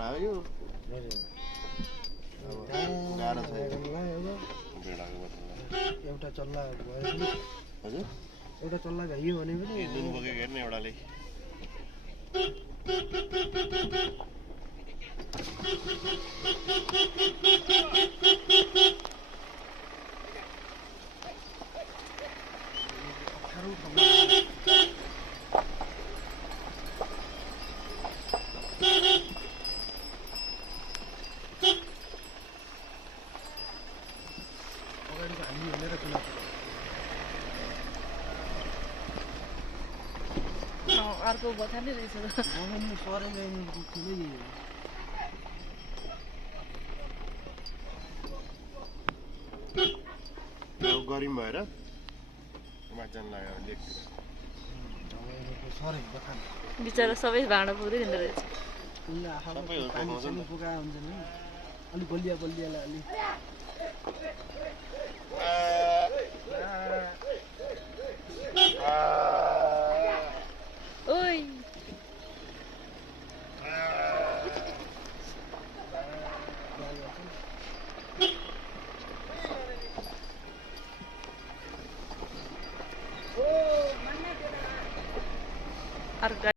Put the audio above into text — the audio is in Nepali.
लाग्यो गाह्रो छ एउटा चल्ला भयो हजुर एउटा चल्ला भ्याइयो भने पनि नुन बोकेको हेर्नु एउटाले अर्को बथाल्दै रहेछ गरिम भएर माछा लाग्यो लेकतिर बिचरा सबै भाँडा पुग्दै हिँड्दो रहेछ अलिक बलिया बलियालाई अलिक ओइ अर्को